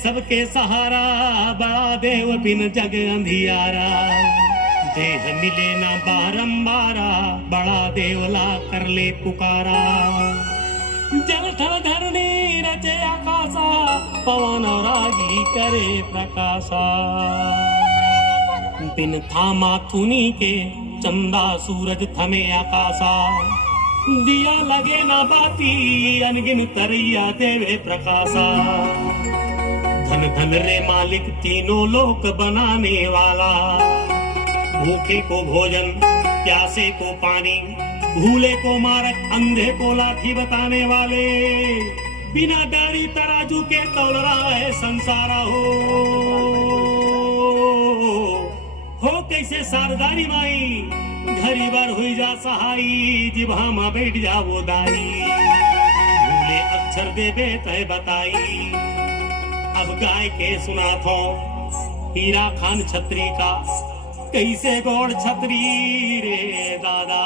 सबके सहारा, बड़ा देव बिन जग अंधियारा। देह मिले ना बारंबारा, बड़ा देवला कर ले पुकारा। जल थल धरणी रचे आकाशा, पवन रागी करे प्रकाशा। बिन थामा थुनी के चंदा सूरज थमे आकाशा। दिया लगे ना बाती, अनगिन तरैया देवे प्रकाशा। धन धन रे मालिक तीनों लोक बनाने वाला। भूखे को भोजन, प्यासे को पानी, भूले को मारक, अंधे को लाठी बताने वाले। बिना डारी तराजू के तौल रहा है संसारा। हो कैसे सारदारी माई, घरी बार हुई जा सहाई। जिभा मा बैठ जा वो दाई, भूले अक्षर देवे तय बताई। अब गाय के सुना थो हीरा खान छत्री का, कैसे गौड़ छत्री रे दादा।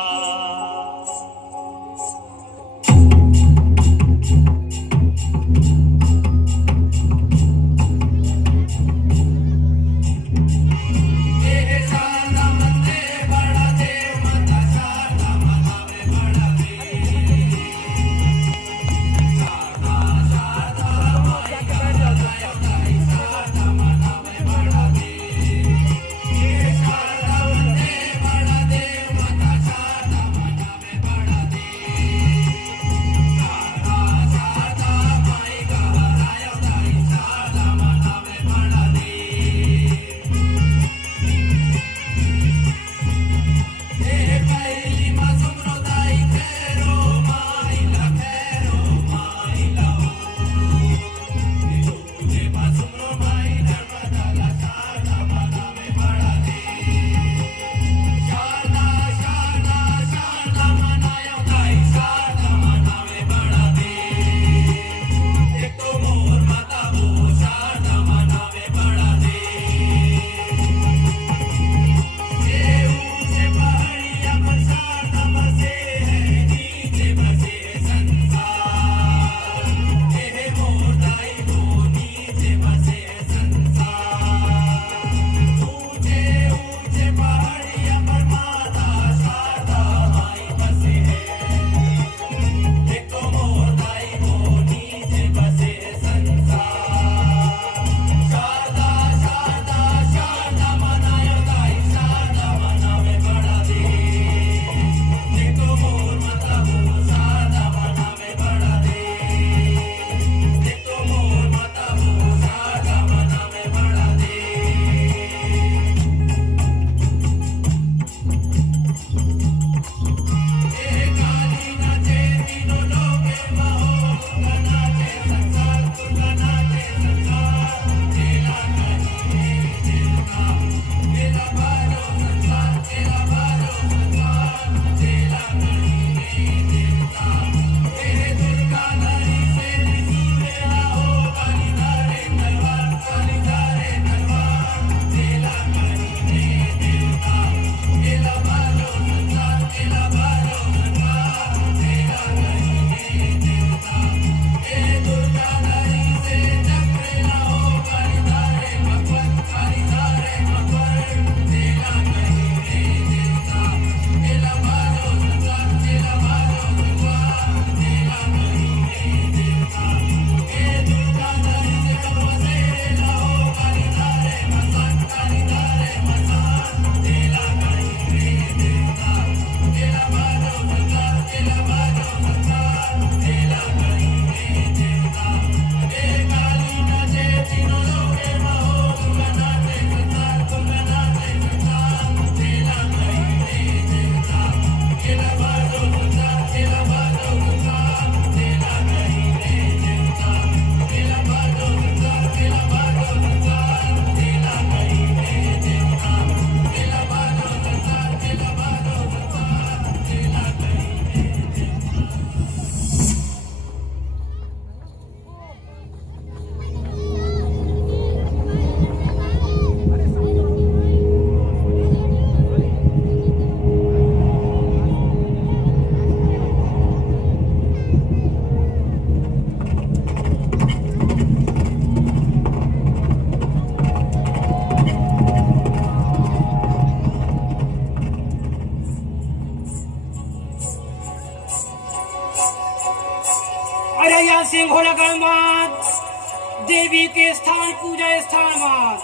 देवी के स्थान पूजा स्थान मान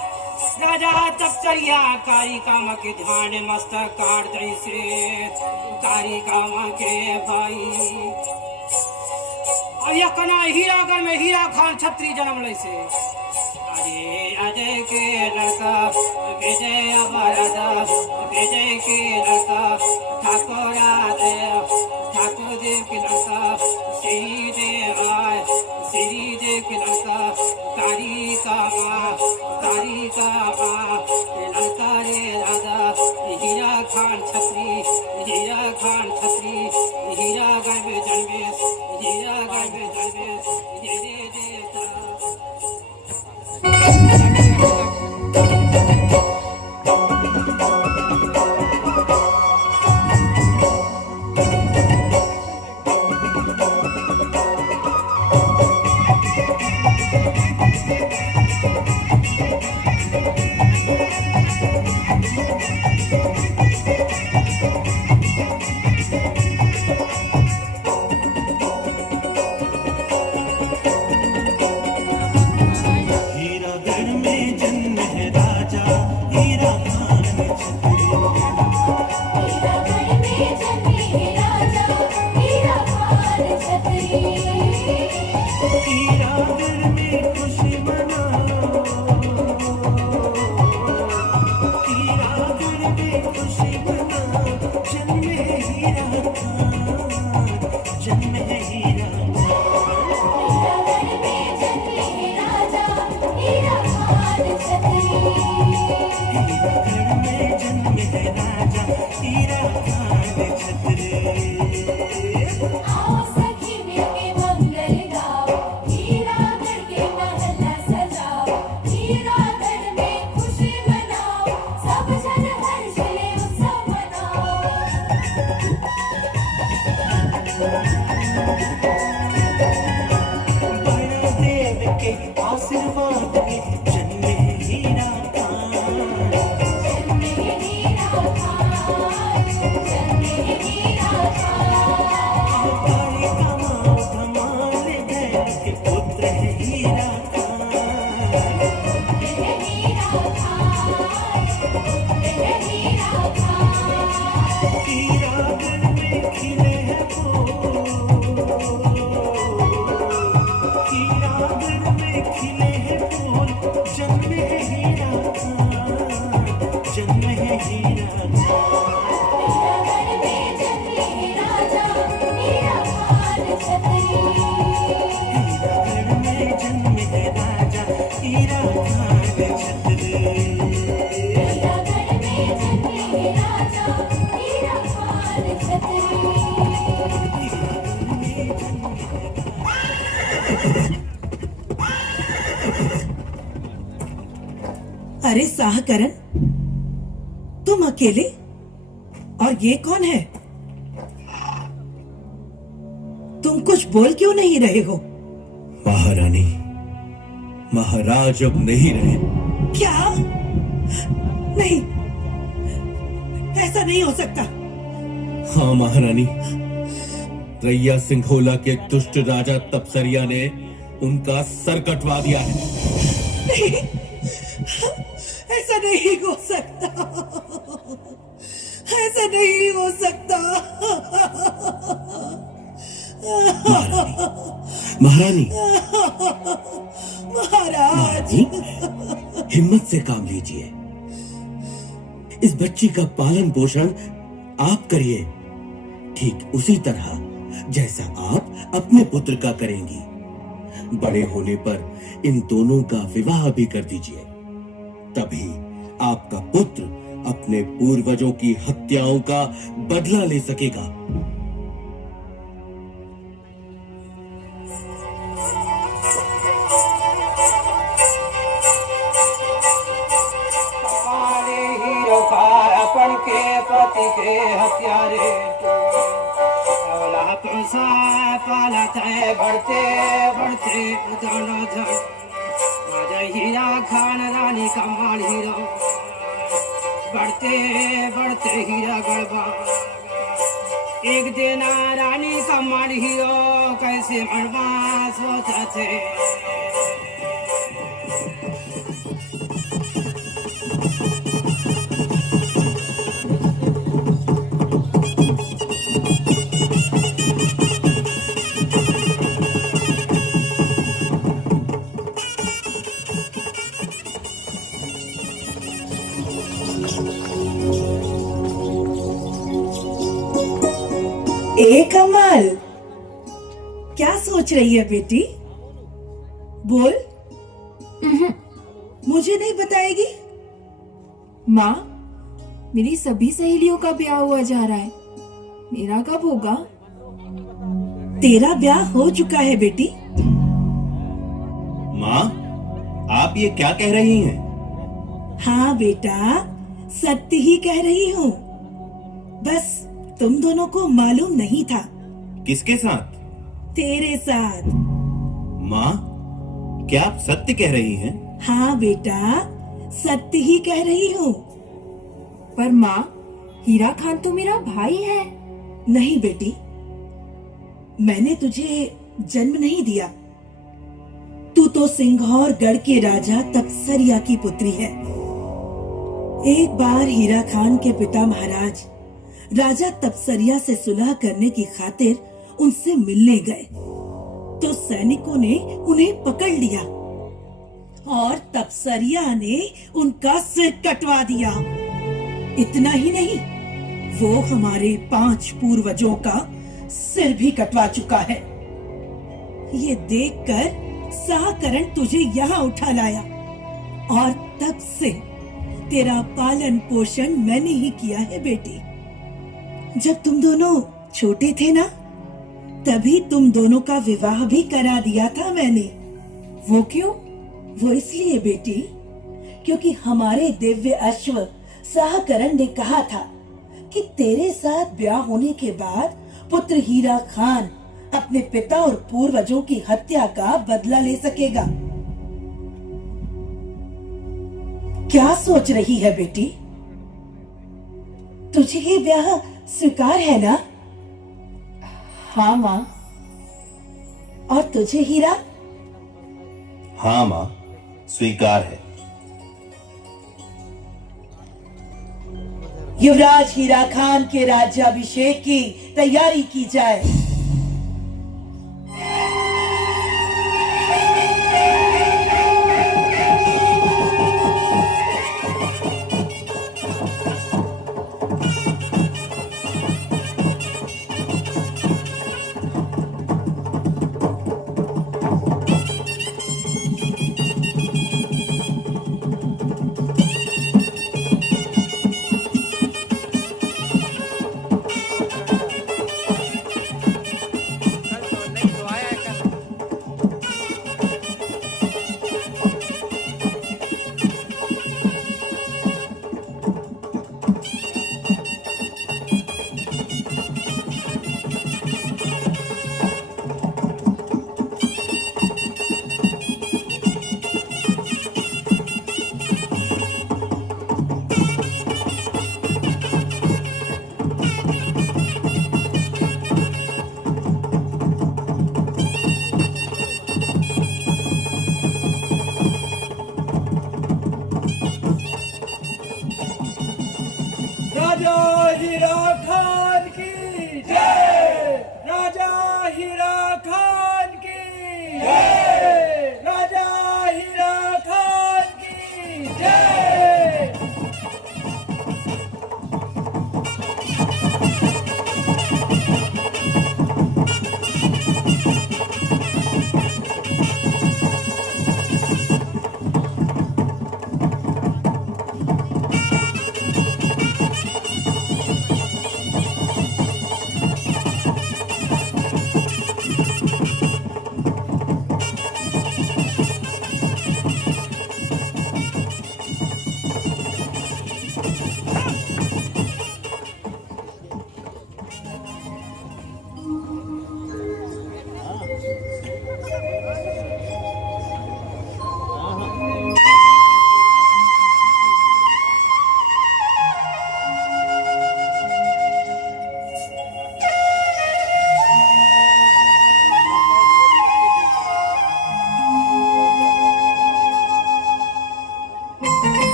राजा तपचरिया कारी काम के ध्यान मस्तक काट जैसे कारी काम के भाई यह कना हीरागढ़ में हीरा खान छत्री जन्म लैसे अरे अजय के लड़का विजय विजय के लड़का ठाकुर देव के लड़का श्री देव के लड़का कारी का लड़का रे राजा हीरा खान छत्री हीरा गर्भ जन्मे जय देवता अरे साहकरण, तुम अकेले? और ये कौन है? तुम कुछ बोल क्यों नहीं रहे हो? महारानी, महाराज अब नहीं रहे। क्या? नहीं, ऐसा नहीं हो सकता। हाँ महारानी, रैया सिंघोला के दुष्ट राजा तपसरिया ने उनका सर कटवा दिया है। नहीं, ऐसा नहीं हो सकता, ऐसा नहीं हो सकता। महारानी, महाराज, हिम्मत से काम लीजिए। इस बच्ची का पालन पोषण आप करिए, ठीक उसी तरह जैसा आप अपने पुत्र का करेंगी। बड़े होने पर इन दोनों का विवाह भी कर दीजिए, तभी आपका पुत्र अपने पूर्वजों की हत्याओं का बदला ले सकेगा। अपन के पति के हत्यारे पैसा पालत है बढ़ते बढ़ते धन हीरा खान रानी का माल हीरो बढ़ते बढ़ते हीरा गड़बा एक दिन रानी का माल हीरो कैसे मरवा सोचते ए कमाल, क्या सोच रही है बेटी? बोल। मुझे नहीं बताएगी? माँ, मेरी सभी सहेलियों का ब्याह हुआ जा रहा है, मेरा कब होगा? तेरा ब्याह हो चुका है बेटी। माँ, आप ये क्या कह रही हैं? हाँ बेटा, सत्य ही कह रही हूँ। बस तुम दोनों को मालूम नहीं था। किसके साथ? तेरे साथ। माँ, क्या आप सत्य कह रही हैं? हाँ बेटा, सत्य ही कह रही हूँ। पर माँ, हीरा खान तो मेरा भाई है। नहीं बेटी, मैंने तुझे जन्म नहीं दिया। तू तो सिंघौर गढ़ के राजा तपसरिया की पुत्री है। एक बार हीरा खान के पिता महाराज राजा तपसरिया से सुलह करने की खातिर उनसे मिलने गए, तो सैनिकों ने उन्हें पकड़ लिया और तपसरिया ने उनका सिर कटवा दिया। इतना ही नहीं, वो हमारे 5 पूर्वजों का सिर भी कटवा चुका है। ये देखकर साहकरण तुझे यहाँ उठा लाया और तब से तेरा पालन पोषण मैंने ही किया है बेटी। जब तुम दोनों छोटे थे ना, तभी तुम दोनों का विवाह भी करा दिया था मैंने। वो क्यों? वो इसलिए बेटी, क्योंकि हमारे दिव्य अश्व साहकरण ने कहा था कि तेरे साथ ब्याह होने के बाद पुत्र हीरा खान अपने पिता और पूर्वजों की हत्या का बदला ले सकेगा। क्या सोच रही है बेटी? तुझे ये ब्याह स्वीकार है ना? हाँ माँ। और तुझे हीरा? हाँ माँ, स्वीकार है। युवराज हीरा खान के राज्याभिषेक की तैयारी की जाए। राजा हीरा खान की जय। राजा हीरा खान की जय। राजा हीरा खान की जय।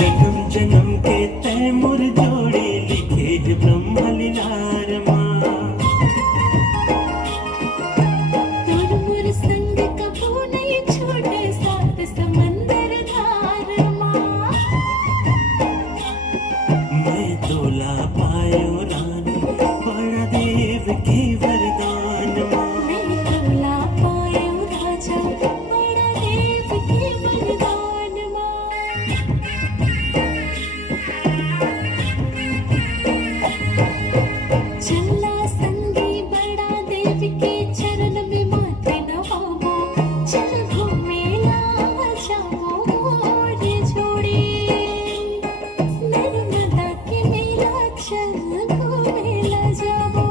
जन्म जन्म के तैमूर जोड़े लिखे है ब्रह्म लीलार माँ। तोर मोर संग कबो न जाबो।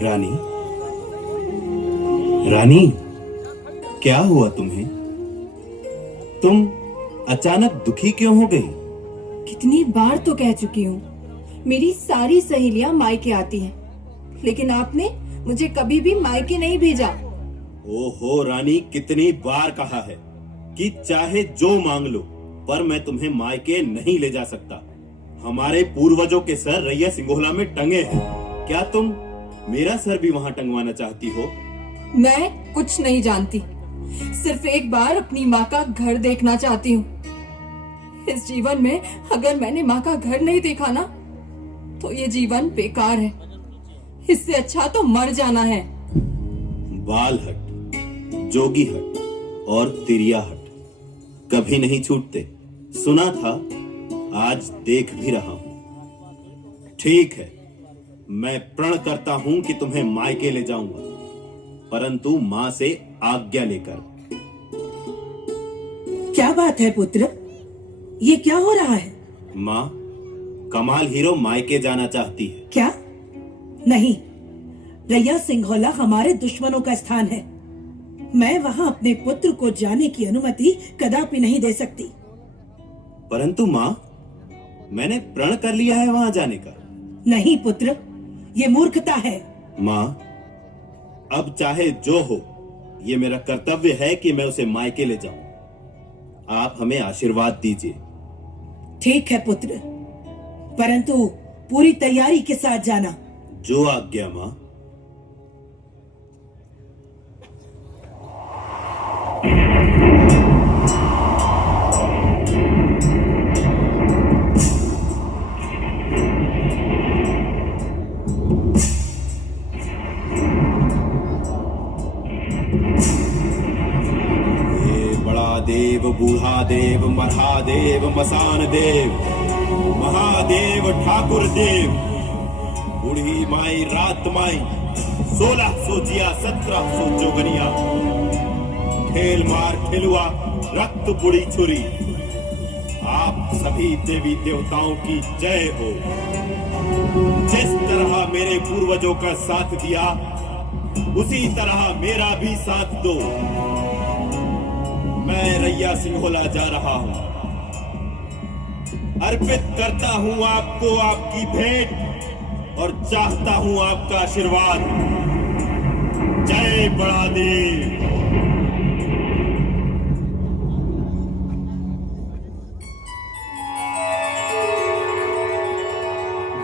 रानी, रानी, क्या हुआ तुम्हें? तुम अचानक दुखी क्यों हो गई? कितनी बार तो कह चुकी हूँ, मेरी सारी सहेलियां मायके आती हैं, लेकिन आपने मुझे कभी भी मायके नहीं भेजा। ओहो रानी, कितनी बार कहा है कि चाहे जो मांग लो, पर मैं तुम्हें मायके नहीं ले जा सकता। हमारे पूर्वजों के सर रैया सिंघोला में टंगे हैं। क्या तुम मेरा सर भी वहां टंगवाना चाहती हो? मैं कुछ नहीं जानती, सिर्फ एक बार अपनी माँ का घर देखना चाहती हूँ। इस जीवन में अगर मैंने माँ का घर नहीं देखा ना, तो ये जीवन बेकार है। इससे अच्छा तो मर जाना है। बाल हट, जोगी हट और तिरिया हट कभी नहीं छूटते। सुना था, आज देख भी रहा हूं। ठीक है, मैं प्रण करता हूं कि तुम्हें मायके ले जाऊंगा, परंतु मां से आज्ञा लेकर। क्या बात है पुत्र, ये क्या हो रहा है? मां, कमाल हीरो मायके जाना चाहती है। क्या? नहीं, रैया सिंघोला हमारे दुश्मनों का स्थान है। मैं वहां अपने पुत्र को जाने की अनुमति कदापि नहीं दे सकती। परंतु मां, मैंने प्रण कर लिया है वहां जाने का। नहीं पुत्र, ये मूर्खता है। मां, अब चाहे जो हो, ये मेरा कर्तव्य है कि मैं उसे मायके ले जाऊं। आप हमें आशीर्वाद दीजिए। ठीक है पुत्र, परंतु पूरी तैयारी के साथ जाना। जो आज्ञा मां। देव, बूढ़ा देव, महादेव, मसान देव, महादेव, ठाकुर देव, बूढ़ी माई, रात माई, 1600 जिया, 1700 जोगनिया, खेल मार खेलुआ, रक्त बुढ़ी छुरी। आप सभी देवी देवताओं की जय हो। जिस तरह मेरे पूर्वजों का साथ दिया, उसी तरह मेरा भी साथ दो। मैं रैया सिंघोला जा रहा हूं। अर्पित करता हूं आपको आपकी भेंट और चाहता हूं आपका आशीर्वाद। जय बड़ा देव।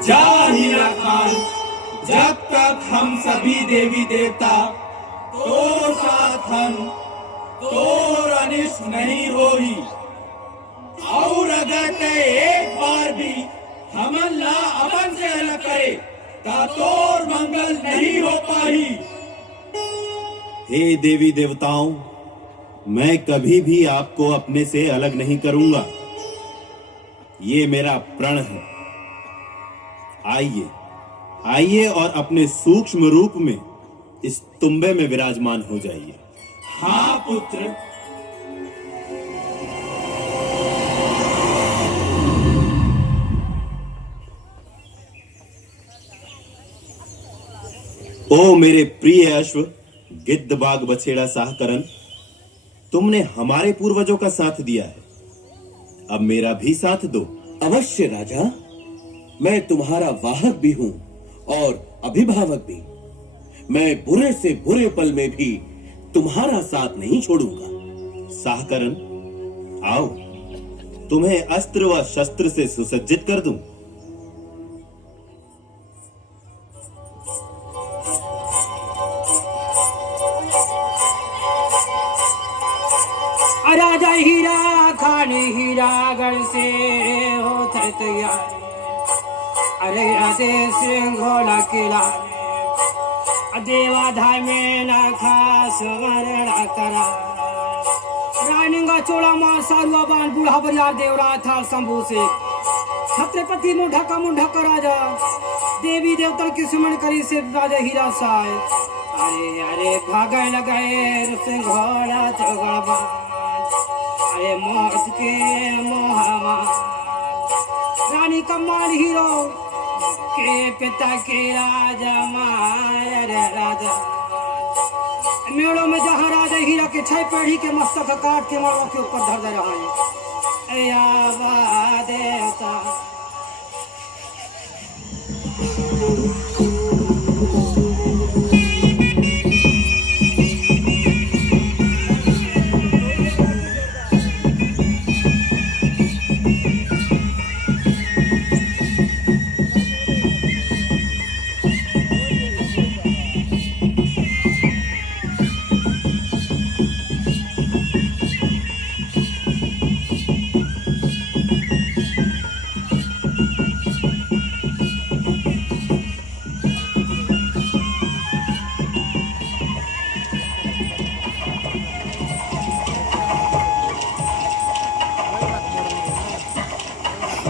जा हीरा खान, जब तक हम सभी देवी देवता तो साथ हम तोर अनिष्ट नहीं होई, और अगर ते एक बार भी हमन ला अपन से अलग करे ता तोर मंगल नहीं हो पाई। हे देवी देवताओं, मैं कभी भी आपको अपने से अलग नहीं करूंगा। ये मेरा प्रण है। आइए, आइए और अपने सूक्ष्म रूप में इस तुम्बे में विराजमान हो जाइए। हाँ पुत्र। ओ मेरे प्रिय अश्व, गिद्ध बाग बछेड़ा साहकरण, तुमने हमारे पूर्वजों का साथ दिया है, अब मेरा भी साथ दो। अवश्य राजा, मैं तुम्हारा वाहक भी हूं और अभिभावक भी। मैं बुरे से बुरे पल में भी तुम्हारा साथ नहीं छोड़ूंगा। साहकरण, आओ, तुम्हें अस्त्र व शस्त्र से सुसज्जित कर दूं। राजा हीरा खान हीरागढ़ से होते तैयार। अरे राधे सिंघोला किला देवाधाय में ना खास वरड़ा करा। रानीगा चोड़ा मां सारुआ बान बूढ़ा बरियार देवरा था शंभू से छत्रपति मुंढा का राजा देवी देवता की सुमन करी से राजा हीरा साय अरे अरे भागे लगे सिंघोड़ा चगड़बा अरे मौत के मोहमा रानी कमाल हीरो के पिता के राजा मार राजा मेड़ों में जहाँ राजा हीरा के 6 पेढ़ी के मस्तक काट के मरवा के ऊपर धर दे रहा है या देवता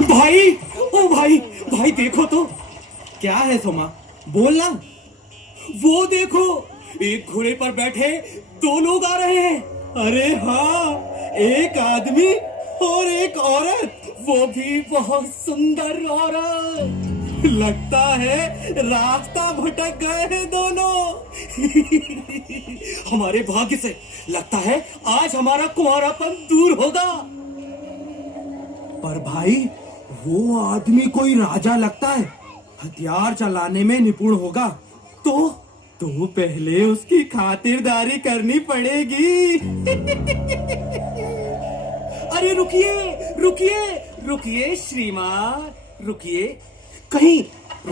भाई, ओ भाई, भाई देखो तो। क्या है सोमा, बोलना। वो देखो, एक घोड़े पर बैठे 2 लोग आ रहे हैं। अरे हाँ, एक आदमी और एक औरत, वो भी बहुत सुंदर औरत। लगता है रास्ता भटक गए हैं दोनों। हमारे भाग्य से लगता है आज हमारा कुंवारापन दूर होगा। पर भाई, वो आदमी कोई राजा लगता है, हथियार चलाने में निपुण होगा। तो पहले उसकी खातिरदारी करनी पड़ेगी। अरे रुकिए, रुकिए, रुकिए श्रीमान, रुकिए। कहीं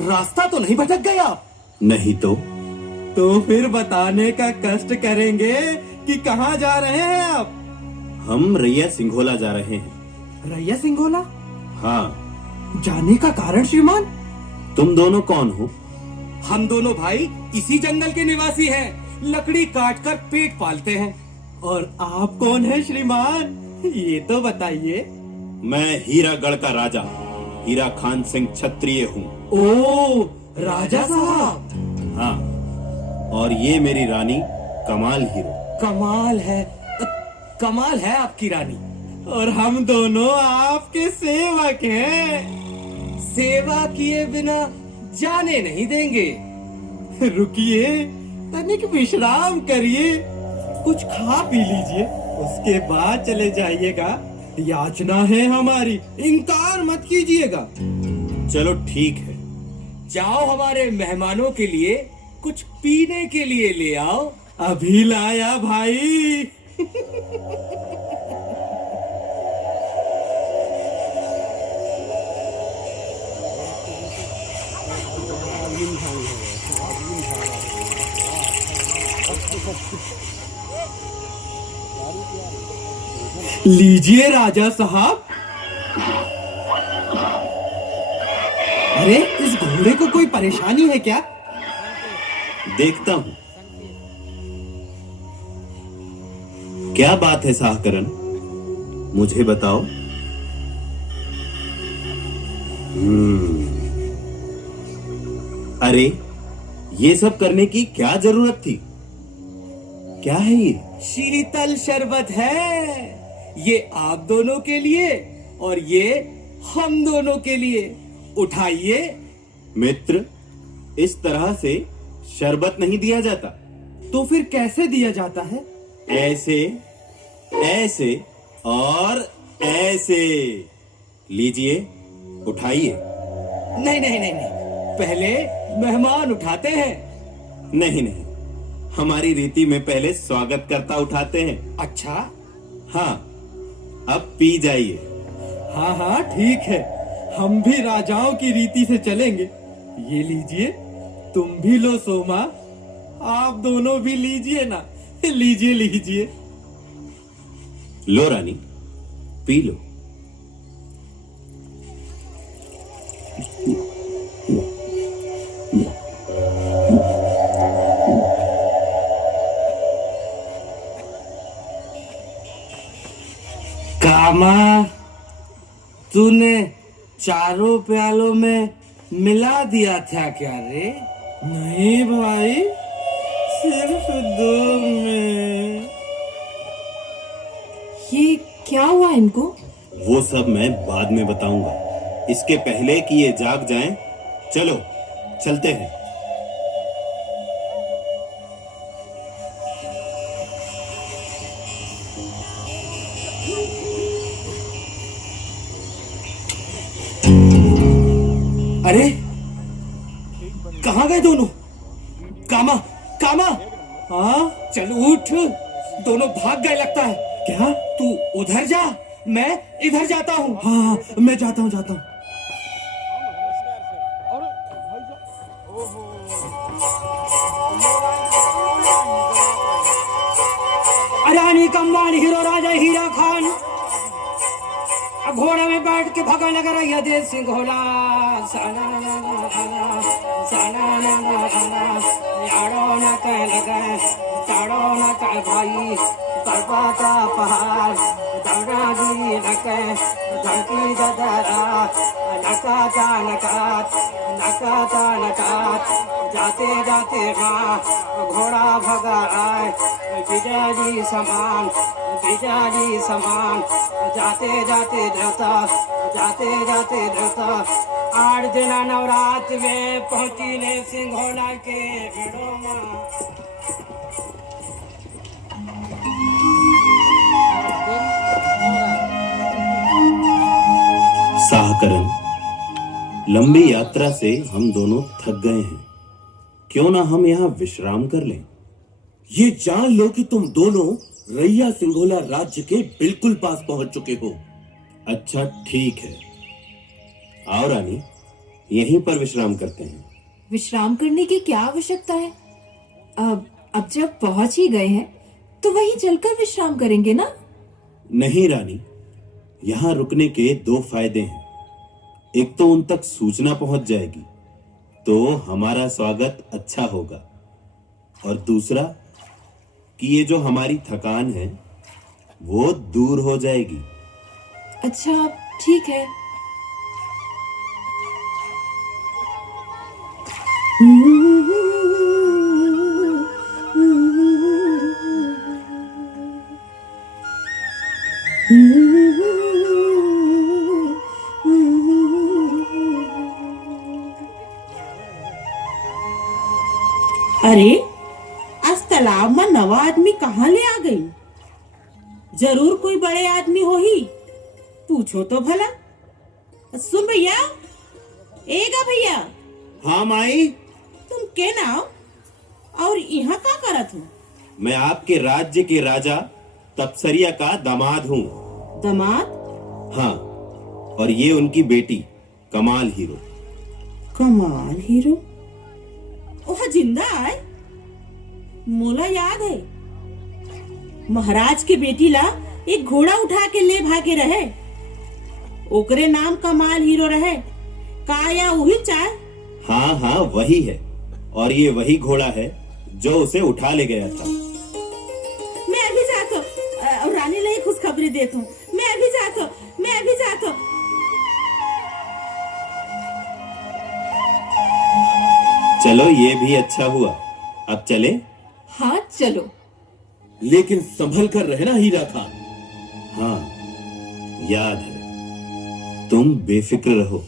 रास्ता तो नहीं भटक गया? नहीं तो फिर बताने का कष्ट करेंगे कि कहाँ जा रहे हैं आप? हम रैया सिंघोला जा रहे हैं। रैया सिंघोला? हाँ। जाने का कारण श्रीमान? तुम दोनों कौन हो? हम दोनों भाई इसी जंगल के निवासी हैं, लकड़ी काटकर पेट पालते हैं। और आप कौन हैं श्रीमान, ये तो बताइए। मैं हीरागढ़ का राजा हीरा खान सिंह क्षत्रिय हूँ। ओ, राजा साहब। हाँ, और ये मेरी रानी कमाल हीरो। कमाल है आपकी रानी। और हम दोनों आपके सेवक हैं। सेवा किए बिना जाने नहीं देंगे। रुकिए, तनिक विश्राम करिए, कुछ खा पी लीजिए, उसके बाद चले जाइएगा। याचना है हमारी, इनकार मत कीजिएगा। चलो ठीक है। जाओ, हमारे मेहमानों के लिए कुछ पीने के लिए ले आओ। अभी लाया भाई। लीजिए राजा साहब। अरे, इस घोड़े को कोई परेशानी है क्या? देखता हूँ। क्या बात है साहकरण, मुझे बताओ। अरे, ये सब करने की क्या जरूरत थी? क्या है ये? शीतल शरबत है। ये आप दोनों के लिए और ये हम दोनों के लिए। उठाइए। मित्र, इस तरह से शरबत नहीं दिया जाता। तो फिर कैसे दिया जाता है? ऐसे, ऐसे और ऐसे। लीजिए, उठाइए। नहीं नहीं नहीं नहीं, पहले मेहमान उठाते हैं। नहीं नहीं, हमारी रीति में पहले स्वागतकर्ता उठाते हैं। अच्छा। हाँ, अब पी जाइए। हाँ हाँ, ठीक है, हम भी राजाओं की रीति से चलेंगे। ये लीजिए, तुम भी लो सोमा, आप दोनों भी लीजिए ना। लीजिए लीजिए। लो रानी, पी लो। कामा, तूने चारों प्यालों में मिला दिया था क्या रे? नहीं भाई, सिर्फ 2 में। ये क्या हुआ इनको? वो सब मैं बाद में बताऊंगा, इसके पहले कि ये जाग जाएं। चलो चलते हैं। अरे कहाँ गए दोनों? कामा, कामा, हाँ, चल उठ। दोनों भाग गए लगता है। क्या? तू उधर जा, मैं इधर जाता हूँ। हाँ, मैं जाता हूँ, जाता हूँ। अरानी कम्बाल हीरो राजा हीरा खान अब घोड़े में बैठ के भगा लगा रही देश सिंह घोड़ा साना यारो न कह लगे ताड़ो न कह भाई पर्वता पहाड़ दाना गिरी लगे धमकी गदरा नकाता नकात नकाता नकात जाते जाते माँ घोड़ा भगा आए बिजारी समान बिजारी समान जाते जाते देवता जाते जाते देवता 8 दिन नवरात्र में पहुंची ले सिंघोला के मेड़ों में। साहकरण, लंबी यात्रा से हम दोनों थक गए हैं, क्यों ना हम यहाँ विश्राम कर लें। ये जान लो कि तुम दोनों रैया सिंघोला राज्य के बिल्कुल पास पहुंच चुके हो। अच्छा ठीक है, आओ रानी, यहीं पर विश्राम करते हैं। विश्राम करने की क्या आवश्यकता है? अब जब पहुंच ही गए हैं तो वहीं चलकर विश्राम करेंगे ना? नहीं रानी, यहाँ रुकने के 2 फायदे हैं। एक तो उन तक सूचना पहुंच जाएगी तो हमारा स्वागत अच्छा होगा, और दूसरा कि ये जो हमारी थकान है वो दूर हो जाएगी। अच्छा ठीक है। अरे आज तालाब में नवा आदमी कहाँ ले आ गई? जरूर कोई बड़े आदमी हो ही, पूछो तो भला। सुन भैया, एगा भैया। हाँ माई। तुम के नाव और यहाँ क्या करत हो? मैं आपके राज्य के राजा तपसरिया का दामाद हूँ। दामाद? हाँ, और ये उनकी बेटी कमाल हीरो। कमाल हीरो? वह जिंदा है? मोला याद है, महाराज के बेटी ला एक घोड़ा उठा के ले भागे रहे, ओकरे नाम कमाल हीरो रहे। का या वही चाय? हाँ हाँ वही है, और ये वही घोड़ा है जो उसे उठा ले गया था। मैं अभी जाता हूँ और रानी लाई खुशखबरी देता हूँ। मैं अभी जाता हूँ। चलो ये भी अच्छा हुआ, अब चले। हाँ चलो। लेकिन संभल कर रहना हीरा खान। हाँ याद है, तुम बेफिक्र रहो।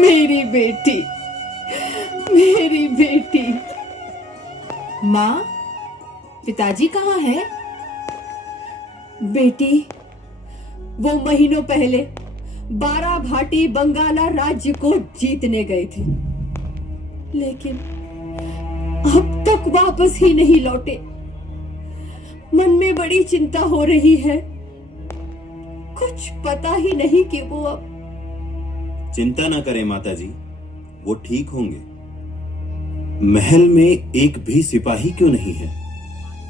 मेरी बेटी, मेरी बेटी। माँ, पिताजी कहाँ हैं? बेटी, वो महीनों पहले 12 भाटी बंगाला राज्य को जीतने गए थे, लेकिन अब तक वापस ही नहीं लौटे। मन में बड़ी चिंता हो रही है, कुछ पता ही नहीं कि वो अब। चिंता ना करें माताजी, वो ठीक होंगे। महल में एक भी सिपाही क्यों नहीं है?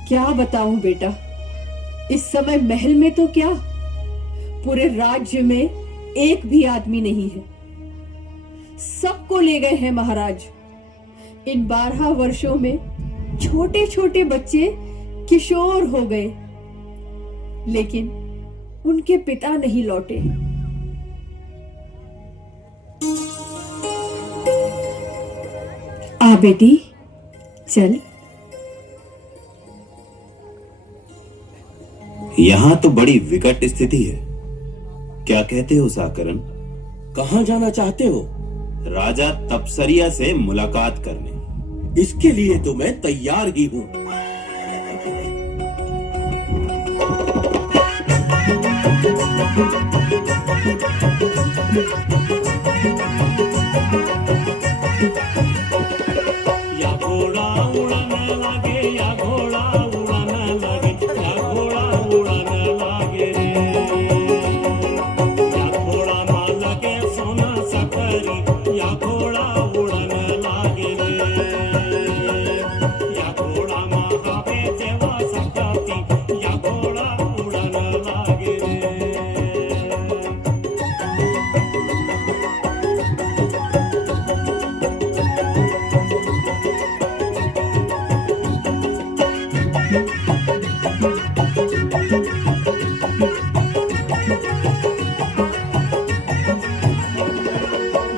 क्या बताऊं बेटा, इस समय महल में तो क्या, पूरे राज्य में एक भी आदमी नहीं है। सबको ले गए हैं महाराज। इन 12 वर्षों में छोटे छोटे बच्चे किशोर हो गए, लेकिन उनके पिता नहीं लौटे। आ बेटी, चल। यहाँ तो बड़ी विकट स्थिति है। क्या कहते हो साकरन? कहाँ जाना चाहते हो? राजा तपसरिया से मुलाकात करने। इसके लिए तो मैं तैयार ही हूँ। या घोड़ा उड़ाने लगे, या घोड़ा उड़ाने लगे, या घोड़ा उड़ाने लगे रे। या घोड़ा ना लगे सोना सकरी, या घोड़ा उड़ाने लगे रे। या घोड़ा महावे देवा सकती, या घोड़ा उड़ाने लगे रे।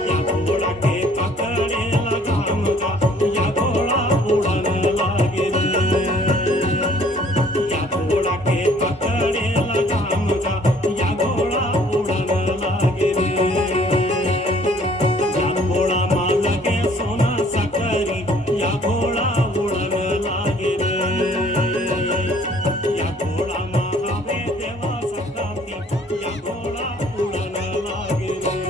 या घोड़ा के पकड़े लगाम का, या घोड़ा उड़ाने लगे रे। या घोड़ा के पकड़े लगाम का, या घोड़ा उड़ाने लगे रे। या घोड़ा माँ लगे सोना सकरी, या घोड़ा उड़ाने लगे रे। या घोड़ा माँ आवे देवा सकती, या घोड़ा उड़ाने लगे रे।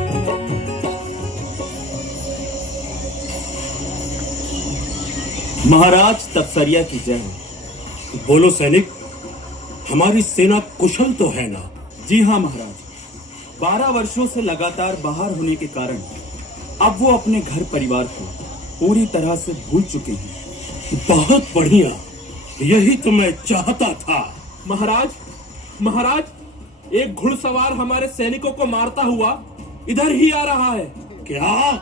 महाराज तपसरिया की जय हो। बोलो सैनिक, हमारी सेना कुशल तो है ना? जी हाँ महाराज, 12 वर्षों से लगातार बाहर होने के कारण अब वो अपने घर परिवार को पूरी तरह से भूल चुके हैं। बहुत बढ़िया, यही तो मैं चाहता था। महाराज, एक घुड़सवार हमारे सैनिकों को मारता हुआ इधर ही आ रहा है। क्या?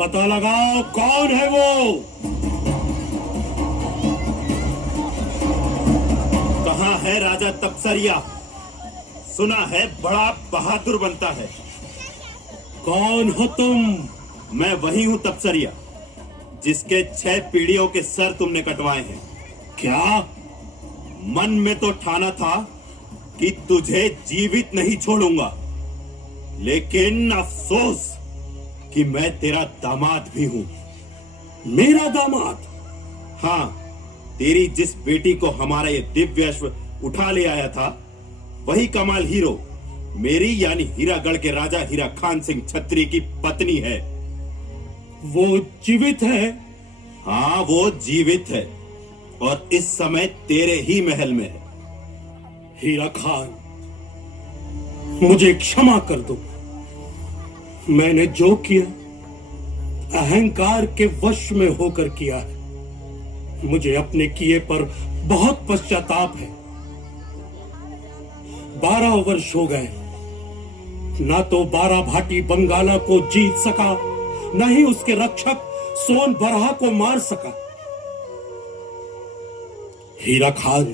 पता लगाओ कौन है वो। कहाँ है राजा तपसरिया? सुना है बड़ा बहादुर बनता है। कौन हो तुम? मैं वही हूँ तपसरिया, जिसके 6 पीढ़ियों के सर तुमने कटवाए हैं। क्या? मन में तो ठाना था कि तुझे जीवित नहीं छोड़ूंगा, लेकिन अफसोस कि मैं तेरा दामाद भी हूं। मेरा दामाद? हाँ, तेरी जिस बेटी को हमारा ये दिव्य अश्व उठा ले आया था, वही कमाल हीरो मेरी यानी हीरागढ़ के राजा हीरा खान सिंह छत्री की पत्नी है। वो जीवित है? हाँ, वो जीवित है और इस समय तेरे ही महल में है। हीरा खान, मुझे क्षमा कर दो। मैंने जो किया अहंकार के वश में होकर किया है। मुझे अपने किए पर बहुत पश्चाताप है। 12 वर्ष हो गए, ना तो 12 भाटी बंगाला को जीत सका, न ही उसके रक्षक सोन बरहा को मार सका। हीरा खान,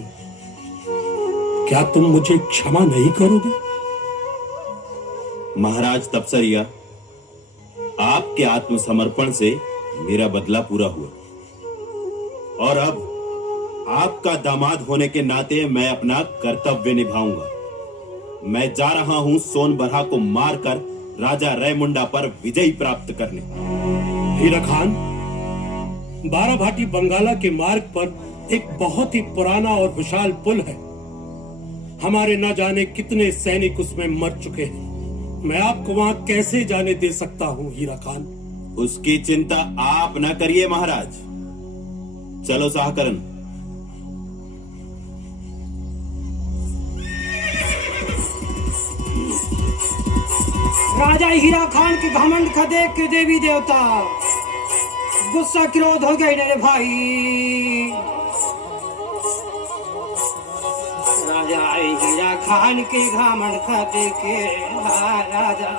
क्या तुम मुझे क्षमा नहीं करोगे? महाराज तपसरिया, आपके आत्मसमर्पण से मेरा बदला पूरा हुआ और अब आपका दामाद होने के नाते मैं अपना कर्तव्य निभाऊंगा। मैं जा रहा हूं सोन बरहा को मारकर राजा रैमुंडा पर विजय प्राप्त करने। हीरा खान, बाराभाटी बंगाला के मार्ग पर एक बहुत ही पुराना और विशाल पुल है। हमारे न जाने कितने सैनिक उसमें मर चुके हैं। मैं आपको वहां कैसे जाने दे सकता हूं हीरा खान? उसकी चिंता आप न करिए महाराज। चलो साहकरण। राजा हीरा खान के घमंड का देख के देवी देवता गुस्सा क्रोध हो गए मेरे भाई। राजा हीरा खान के घमंड का देख के राजा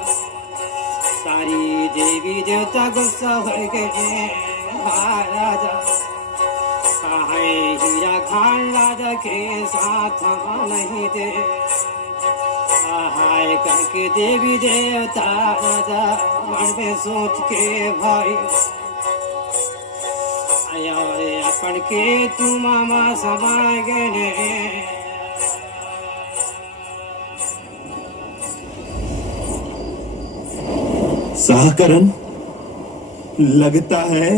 सारी देवी देवता गुस्सा हो गए। राजा हीरा खान राजा के साथ नहीं दे हाय करके देवी देवता राजा मन में सोच के भाई अपन के तू मामा समा गए। साहकरण, लगता है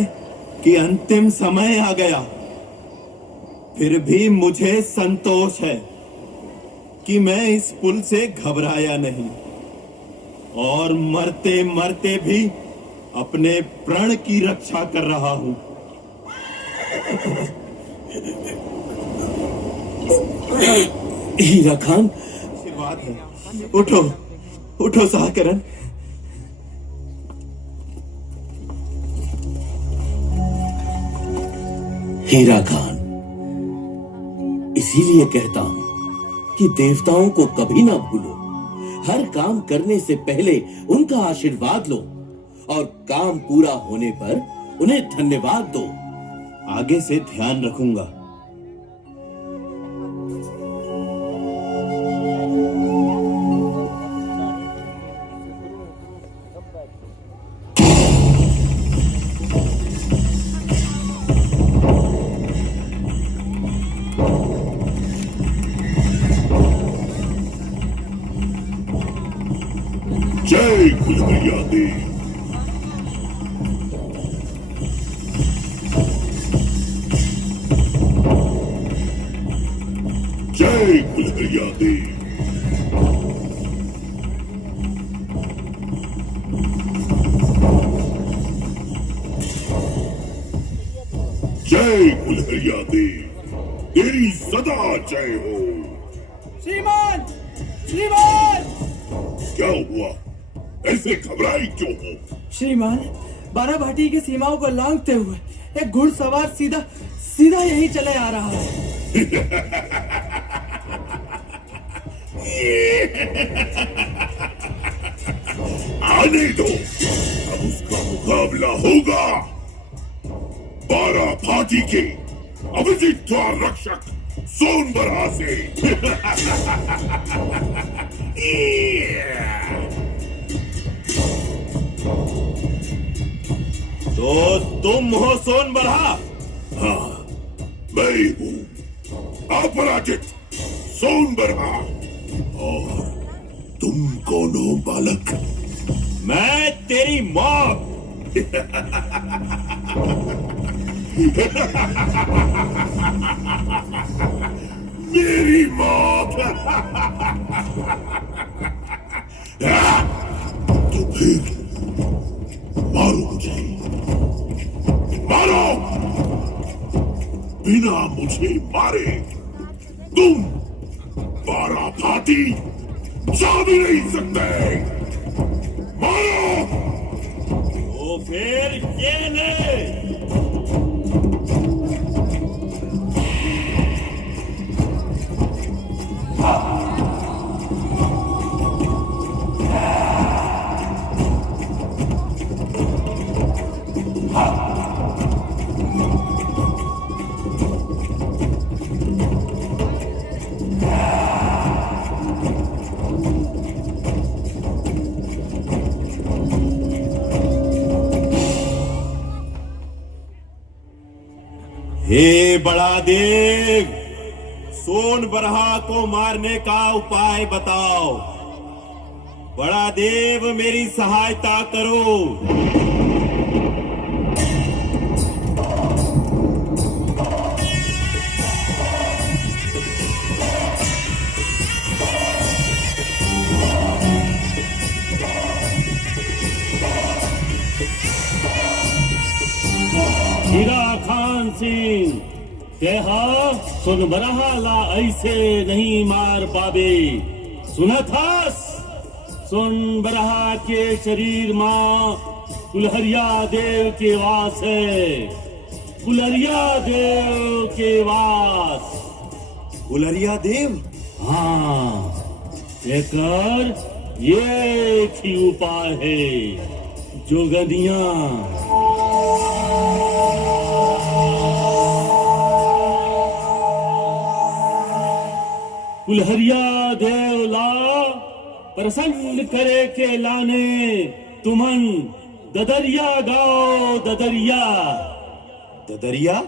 कि अंतिम समय आ गया। फिर भी मुझे संतोष है कि मैं इस पुल से घबराया नहीं और मरते मरते भी अपने प्राण की रक्षा कर रहा हूं। हीरा खान, आशीर्वाद है। उठो उठो साहकरण। हीरा खान, इसीलिए कहता हूं कि देवताओं को कभी ना भूलो। हर काम करने से पहले उनका आशीर्वाद लो और काम पूरा होने पर उन्हें धन्यवाद दो। आगे से ध्यान रखूंगा। जय गुलगुलिया देव। जय गुलगुलिया देव। जय गुलगुलिया देव, तेरी सदा जय हो। श्रीमान श्रीमान क्या हुआ? ऐसे घबराई क्यों हो? श्रीमान, बाराभाटी की सीमाओं को लांघते हुए एक घुड़सवार सीधा सीधा यहीं चले आ रहा है। आने दो, अब उसका मुकाबला होगा। बाराभाटी के अभिजीत द्वार रक्षक सोनबरहा से। तो तुम हो सोनबरहा? हाँ, मैं ही हूँ अपराजित सोनबरहा। और तुम कौन हो बालक? मैं तेरी मौत। मेरी मौत। तो फिर मारो मुझे, मारो। बिना मुझे मारे तुम बाराभाटी जा भी नहीं सकते। मारो। तो फिर ये ले। हे बड़ा देव, सोनबरहा को मारने का उपाय बताओ। बड़ा देव मेरी सहायता करो। हीरा खान सिंह कहा सुन बरहाला ऐसे नहीं मार पावे। सुना था सुन बरहा के शरीर मां कुल्हरिया देव के वास है। कुल्हरिया देव के वास। गुलरिया देव? हाँ एकर ये एक ही उपाय है जोगनिया। कुल्हरिया देवला प्रसन्न करे के लाने तुमन ददरिया गाओ ददरिया। ददरिया?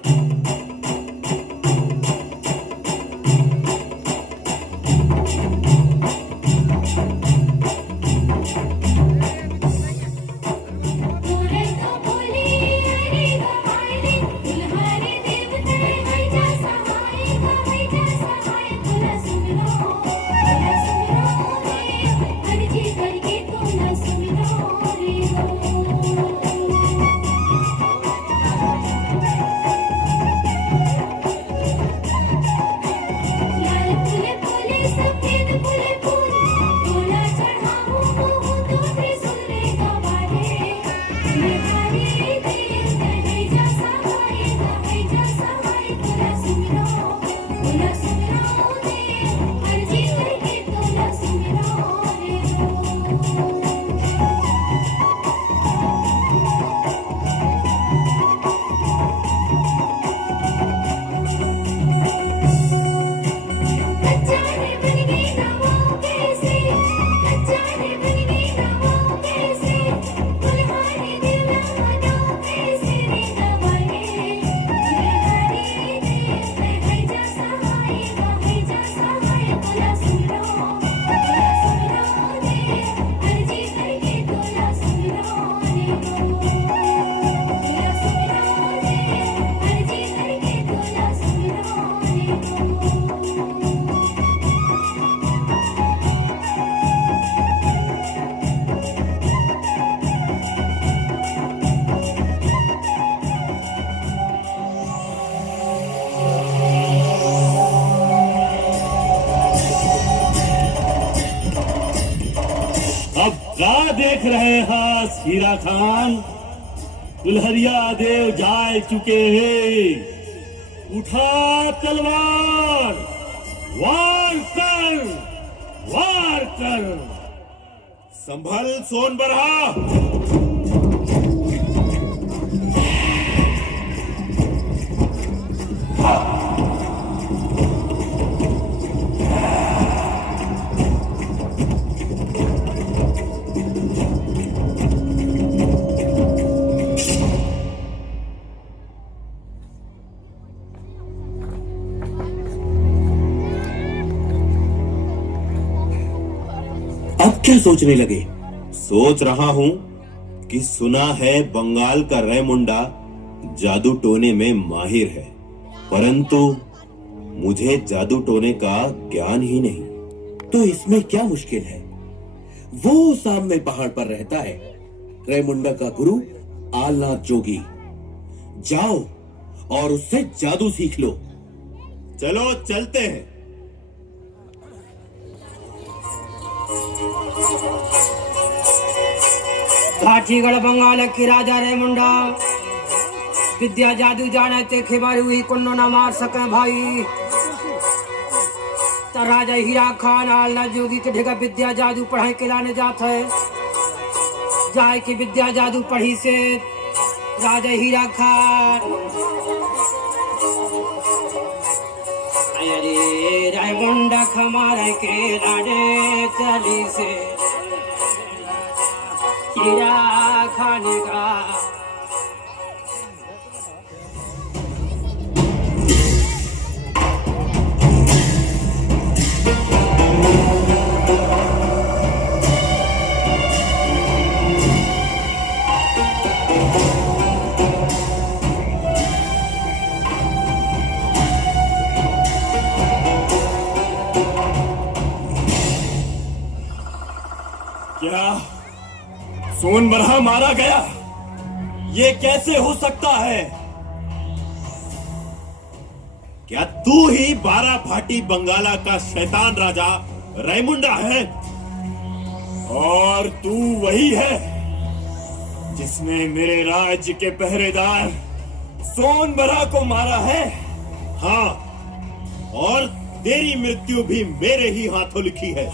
अब क्या देख रहे हैं हीरा खान? कुल्हरिया देव जा चुके हैं। उठा तलवार, वार कर, वार कर। संभल सोन बरहा। अब क्या सोचने लगे? सोच रहा हूं कि सुना है बंगाल का रेमुंडा जादू टोने में माहिर है, परंतु मुझे जादू टोने का ज्ञान ही नहीं। तो इसमें क्या मुश्किल है? वो सामने पहाड़ पर रहता है, रेमुंडा का गुरु आलनाथ जोगी। जाओ और उससे जादू सीख लो। चलो चलते हैं। काठीगढ़ बंगाल की राजा रेमुंडा विद्या जादू जाने ते खिबारी हुई कुन्नो न मार सके भाई। तो राजा हीरा खान आलना जोगी के ढेगा विद्या जादू पढ़ाई के लाने जात है। जाए की विद्या जादू पढ़ी से राजा हीरा खान अरे रेमुंडा खमारे के लाने चली से हीरा खान का सोनबरहा, सोनबरहा मारा गया, ये कैसे हो सकता है? क्या तू ही 12 भाटी बंगाला का शैतान राजा रायमुंडा है? और तू वही है जिसने मेरे राज्य के पहरेदार सोनबरहा को मारा है? हाँ, और तेरी मृत्यु भी मेरे ही हाथों लिखी है।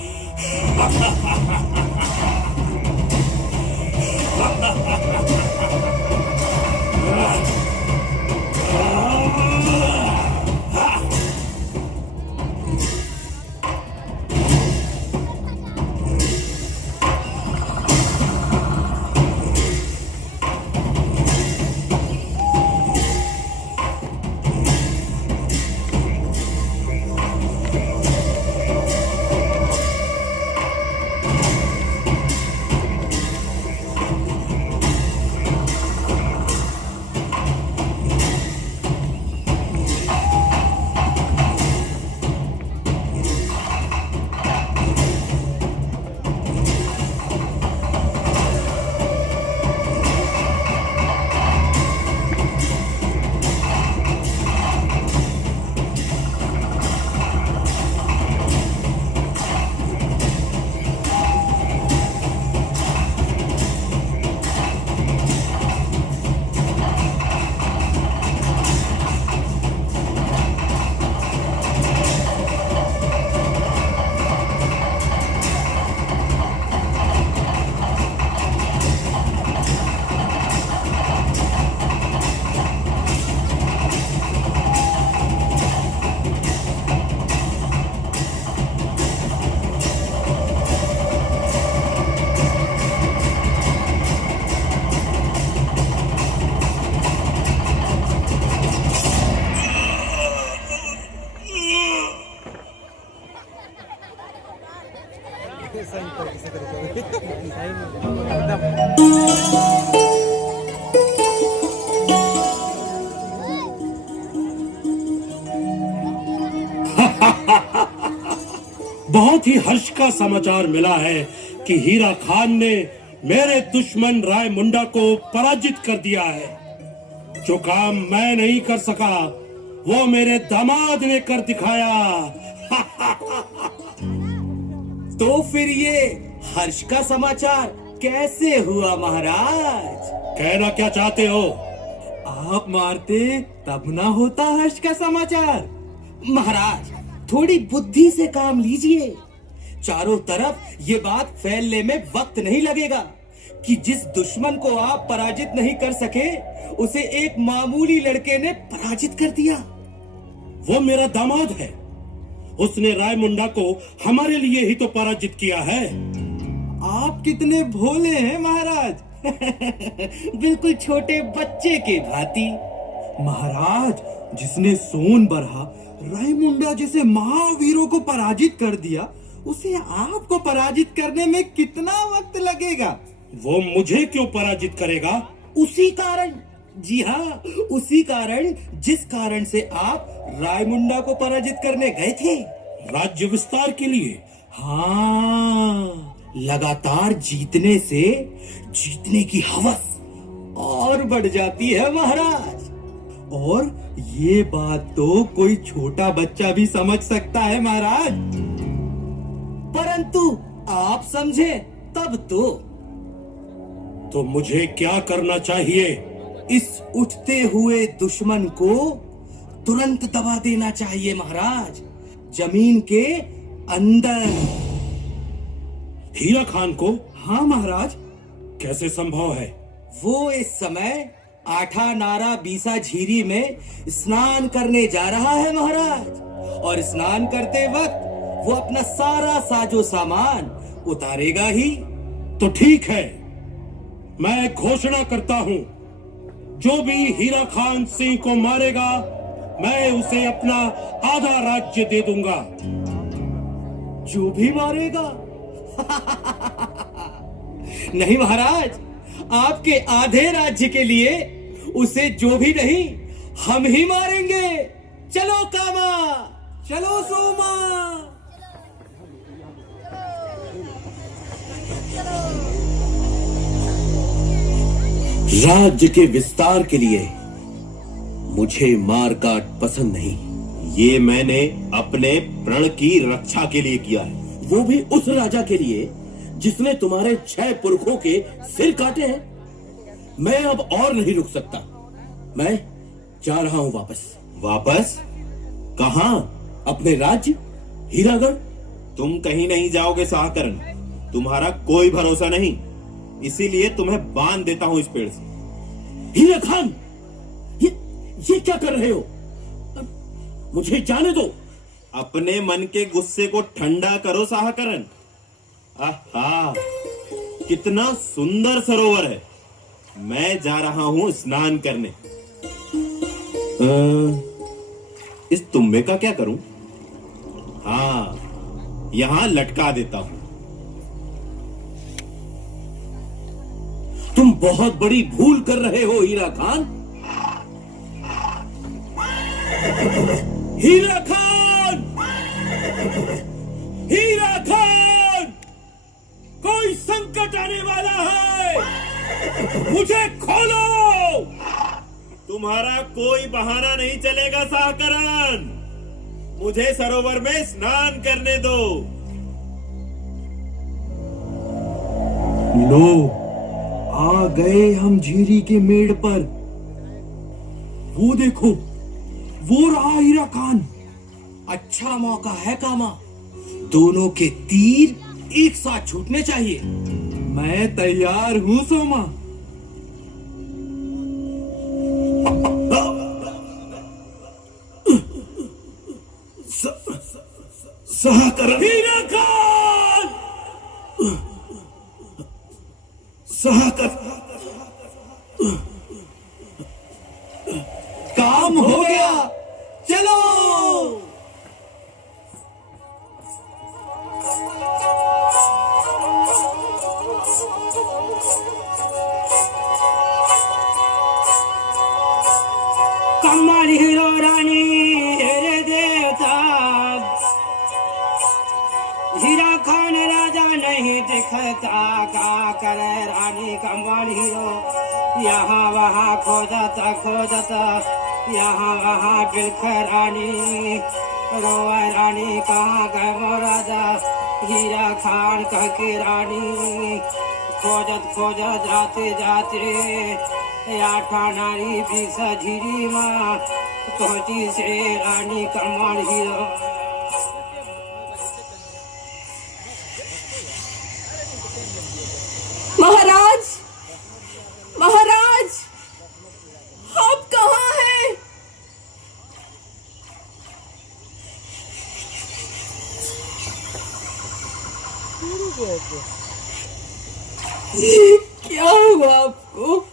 बहुत ही हर्ष का समाचार मिला है कि हीरा खान ने मेरे दुश्मन राय मुंडा को पराजित कर दिया है। जो काम मैं नहीं कर सका वो मेरे दामाद ने कर दिखाया। तो फिर ये हर्ष का समाचार कैसे हुआ महाराज? कहना क्या चाहते हो? आप मारते तब ना होता हर्ष का समाचार। महाराज थोड़ी बुद्धि से काम लीजिए। चारों तरफ ये बात फैलने में वक्त नहीं लगेगा कि जिस दुश्मन को आप पराजित नहीं कर सके उसे एक मामूली लड़के ने पराजित कर दिया। वो मेरा दामाद है। उसने राय मुंडा को हमारे लिए ही तो पराजित किया है। आप कितने भोले हैं महाराज। बिल्कुल छोटे बच्चे के भांति। महाराज जिसने सोनबरहा रायमुंडा जैसे महावीरों को पराजित कर दिया उसे आपको पराजित करने में कितना वक्त लगेगा? वो मुझे क्यों पराजित करेगा? उसी कारण, जी हाँ उसी कारण जिस कारण से आप रायमुंडा को पराजित करने गए थे। राज्य विस्तार के लिए। हाँ, लगातार जीतने से जीतने की हवस और बढ़ जाती है महाराज। और ये बात तो कोई छोटा बच्चा भी समझ सकता है महाराज, परंतु आप समझे तब तो मुझे क्या करना चाहिए? इस उठते हुए दुश्मन को तुरंत दबा देना चाहिए महाराज, जमीन के अंदर। हीरा खान को? हाँ महाराज। कैसे संभव है? वो इस समय आठा नारा बीसा झीरी में स्नान करने जा रहा है महाराज, और स्नान करते वक्त वो अपना सारा साजो सामान उतारेगा ही। तो ठीक है, मैं घोषणा करता हूँ, जो भी हीरा खान सिंह को मारेगा मैं उसे अपना आधा राज्य दे दूंगा। जो भी मारेगा? नहीं महाराज, आपके आधे राज्य के लिए उसे जो भी नहीं हम ही मारेंगे। चलो कामा, चलो सोमा। राज्य के विस्तार के लिए मुझे मारकाट पसंद नहीं। ये मैंने अपने प्रण की रक्षा के लिए किया है। वो भी उस राजा के लिए जिसने तुम्हारे 6 पुरखों के सिर काटे हैं। मैं अब और नहीं रुक सकता। मैं जा रहा हूं वापस। वापस? कहां? अपने राज्य हीरागढ़। तुम कहीं नहीं जाओगे साहकरण। तुम्हारा कोई भरोसा नहीं, इसीलिए तुम्हें बांध देता हूं इस पेड़ से। हीरा खान, ये क्या कर रहे हो? मुझे जाने दो। अपने मन के गुस्से को ठंडा करो साहकरण। आहा, कितना सुंदर सरोवर है। मैं जा रहा हूं स्नान करने। इस तुम्बे का क्या करूं? हाँ, यहां लटका देता हूं। तुम बहुत बड़ी भूल कर रहे हो हीरा खान। हीरा खान! हीरा खान! कोई संकट आने वाला है, मुझे खोलो। तुम्हारा कोई बहाना नहीं चलेगा साहकरण। मुझे सरोवर में स्नान करने दो। लो, आ गए हम झीरी के मेड़ पर। वो देखो, वो रहा हीरा खान। अच्छा मौका है कामा, दोनों के तीर एक साथ छूटने चाहिए। मैं तैयार हूं सोमा। साहकरण! हीरा खान! साहकरण! काम हो गया, चलो। कमल हीरो रानी हेरे देवता, हीरा खान राजा नहीं दिखता, का करे रानी कमल हीरो। यहाँ वहाँ खोजता खोजता, यहाँ वहाँ बिलख रानी। रोआ रानी कहाँ गए वो राजा, हीरा खान कह के रानी। खोजत खोजत जाते जाते आठा नारी बीस झीरी माँ पहुंची से रानी कमल हीरो। महाराज, महाराज, आप कहाँ हैं? क्या हुआ आपको?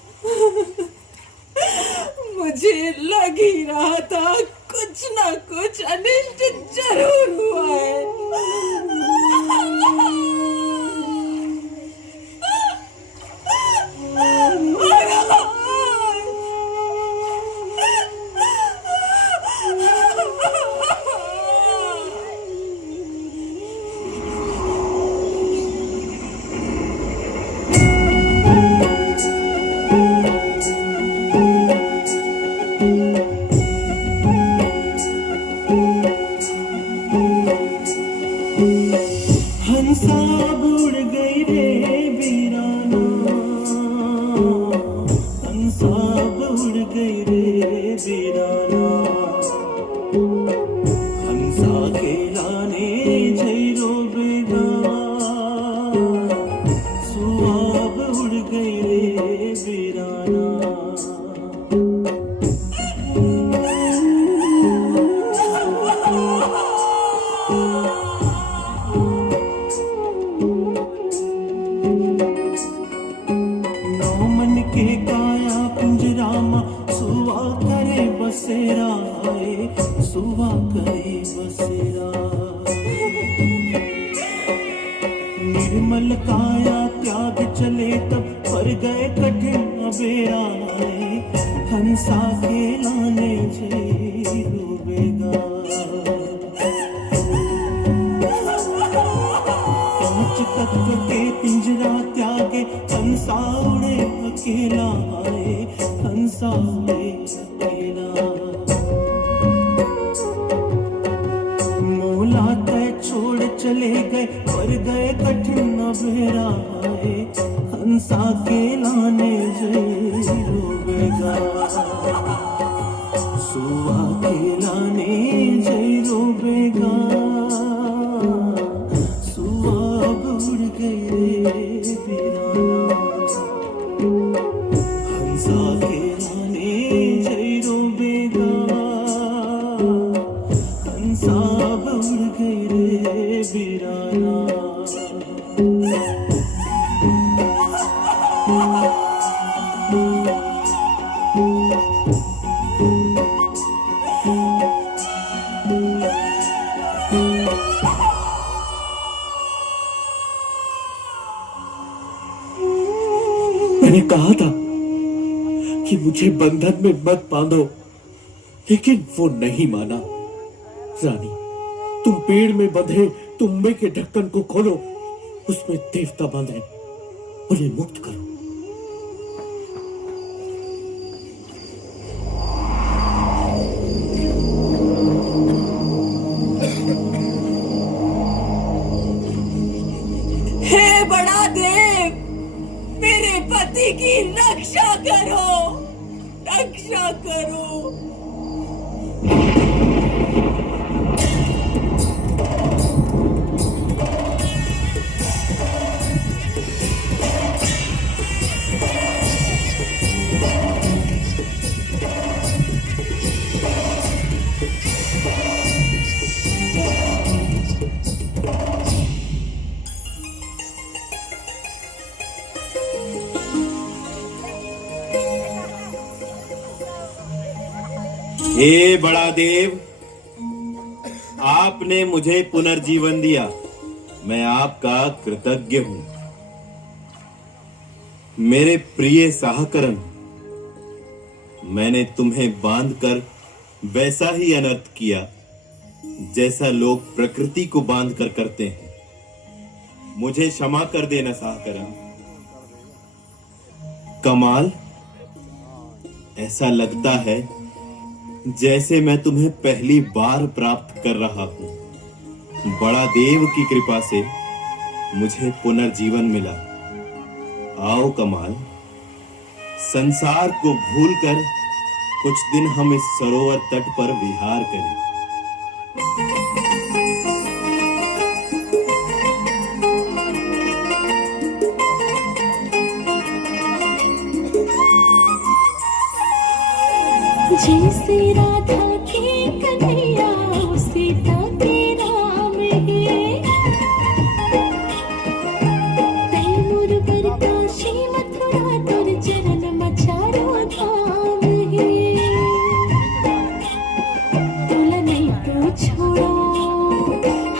मुझे लग ही रहा था कुछ ना कुछ अनिष्ट जरूर हुआ है। हंसा उड़ गई रे वीराना, हंसा उड़ गई रे वीराना, हंसा के लाने जैरो बेगा, सुआब उड़ गई रे वीराना। मन के काया पिंजरामा सुवा करे बसेरा, सुवा करे बसेरा। निर्मल काया त्याग चले तब पर गए कठिन अबेरा, हंसा के लाने डूबेगा। पांच तत्व के पिंजरा त्यागे हंसा उड़े के लाए हंसाए अकेला। मोला तय छोड़ चले गए पर गए कठिन बेरा आए हंसा के लाने रोबेगा सुआ के लाने रोबेगा सुआ उड़ गए रे बिराना हंसा के लाने रोबेगा हंसा उड़ गए रे बिराना। मैंने कहा था कि मुझे बंधन में मत बांधो, लेकिन वो नहीं माना। रानी, तुम पेड़ में बंधे तुम्बे के ढक्कन को खोलो, उसमें देवता बांध है, उन्हें मुक्त करो। हे बड़ा देव, मेरे पति की रक्षा करो, रक्षा करो। हे बड़ा देव, आपने मुझे पुनर्जीवन दिया, मैं आपका कृतज्ञ हूं। मेरे प्रिय साहकरण, मैंने तुम्हें बांधकर वैसा ही अनर्थ किया जैसा लोग प्रकृति को बांधकर करते हैं। मुझे क्षमा कर देना साहकरण। कमाल, ऐसा लगता है जैसे मैं तुम्हें पहली बार प्राप्त कर रहा हूं। बड़ा देव की कृपा से मुझे पुनर्जीवन मिला। आओ कमाल, संसार को भूलकर कुछ दिन हम इस सरोवर तट पर विहार करें। जैसे राधा के कन्हैया सीता के राम है, तैमूर बरकाशी मथुरा तुर चरण मचारो धाम है। तोला नहीं तो छोड़ो,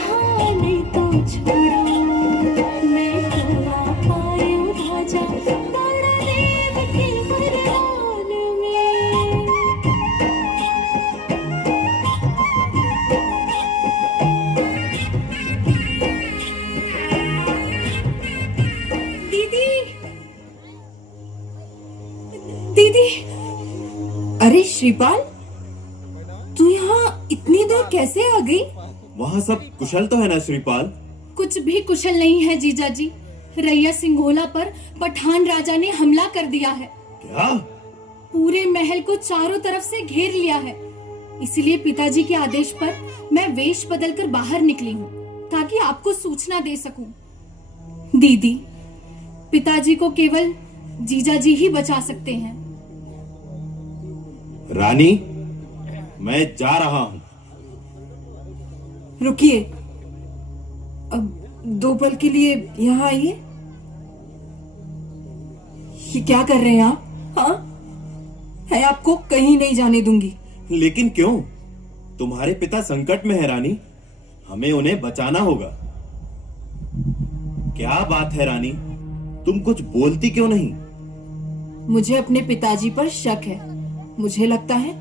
हाँ नहीं तो छोड़ो, मैं तो आयु राजा बड़ा देव के वरदान में। दीदी, अरे श्रीपाल, तू यहाँ इतनी दूर कैसे आ गई? वहाँ सब कुशल तो है ना श्रीपाल? कुछ भी कुशल नहीं है जीजा जी। रैया सिंघोला पर पठान राजा ने हमला कर दिया है। क्या? पूरे महल को चारों तरफ से घेर लिया है। इसलिए पिताजी के आदेश पर मैं वेश बदलकर बाहर निकली हूँ ताकि आपको सूचना दे सकूं। दीदी, पिताजी को केवल जीजा जी ही बचा सकते हैं। रानी, मैं जा रहा हूं। रुकिए, अब 2 पल के लिए यहाँ आइए। ये क्या कर रहे हैं आप? हाँ, है आपको कहीं नहीं जाने दूंगी। लेकिन क्यों? तुम्हारे पिता संकट में है रानी, हमें उन्हें बचाना होगा। क्या बात है रानी, तुम कुछ बोलती क्यों नहीं? मुझे अपने पिताजी पर शक है। मुझे लगता है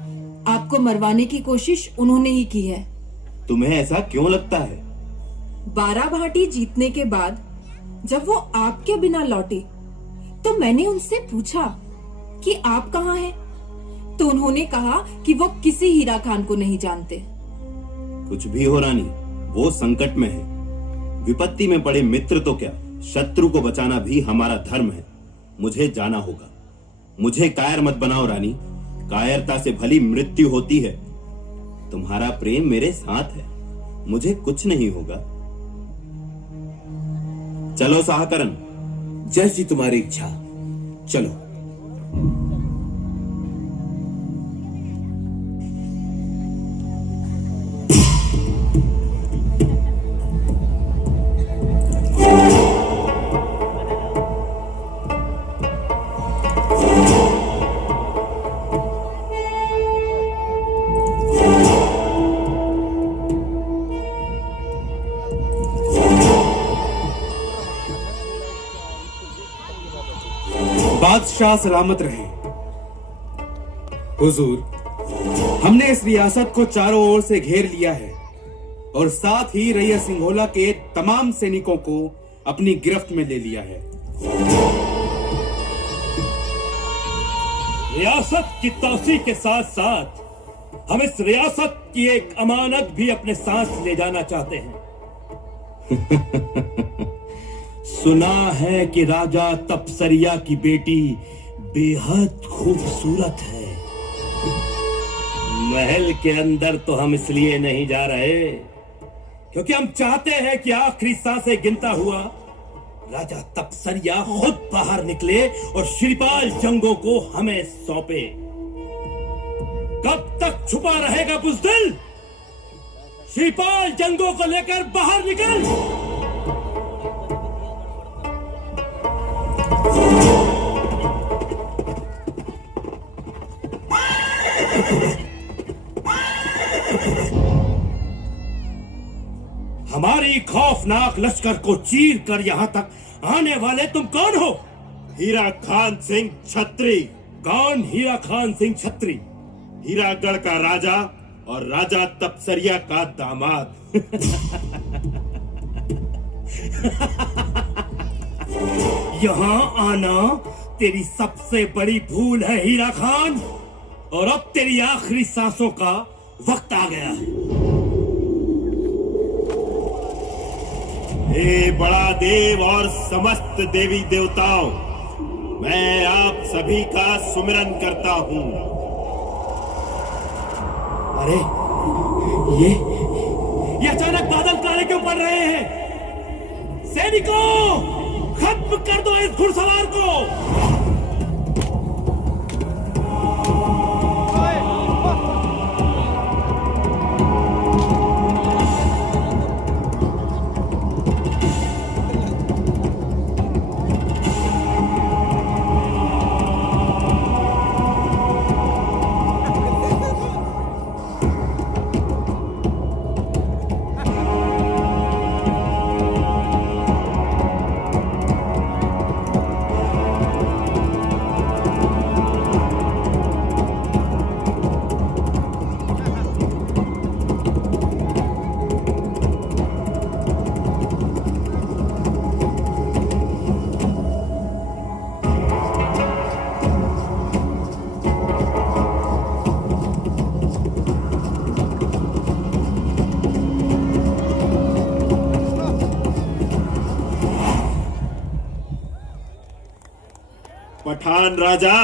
आपको मरवाने की कोशिश उन्होंने ही की है। तुम्हें ऐसा क्यों लगता है? 12 भाटी जीतने के बाद जब वो आपके बिना लौटे तो मैंने उनसे पूछा कि आप कहाँ हैं? तो उन्होंने कहा कि वो किसी हीरा खान को नहीं जानते। कुछ भी हो रानी, वो संकट में है। विपत्ति में पड़े मित्र तो क्या, शत्रु को बचाना भी हमारा धर्म है। मुझे जाना होगा। मुझे कायर मत बनाओ रानी, कायरता से भली मृत्यु होती है। तुम्हारा प्रेम मेरे साथ है, मुझे कुछ नहीं होगा। चलो साहकरण। जैसी तुम्हारी इच्छा, चलो। बादशाह सलामत रहे। हुजूर, हमने इस रियासत को चारों ओर से घेर लिया है और साथ ही रैया सिंघोला के तमाम सैनिकों को अपनी गिरफ्त में ले लिया है। रियासत की तौसी के साथ साथ हम इस रियासत की एक अमानत भी अपने साथ ले जाना चाहते हैं। सुना है कि राजा तपसरिया की बेटी बेहद खूबसूरत है। महल के अंदर तो हम इसलिए नहीं जा रहे क्योंकि हम चाहते हैं कि आखिरी सांसें गिनता हुआ राजा तपसरिया खुद बाहर निकले और श्रीपाल जंगों को हमें सौंपे। कब तक छुपा रहेगा बुज़दिल? श्रीपाल जंगों को लेकर बाहर निकल। हमारी खौफनाक लश्कर को चीर कर यहां तक आने वाले तुम कौन हो? हीरा खान सिंह छत्री। कौन हीरा खान सिंह छत्री? हीरागढ़ का राजा और राजा तपसरिया का दामाद। यहाँ आना तेरी सबसे बड़ी भूल है हीरा खान, और अब तेरी आखिरी सांसों का वक्त आ गया है। हे बड़ा देव और समस्त देवी देवताओं, मैं आप सभी का सुमिरन करता हूं। अरे ये अचानक बादल काले क्यों पड़ रहे हैं? सैनिकों, खत्म कर दो इस घुड़सवार को। पठान राजा,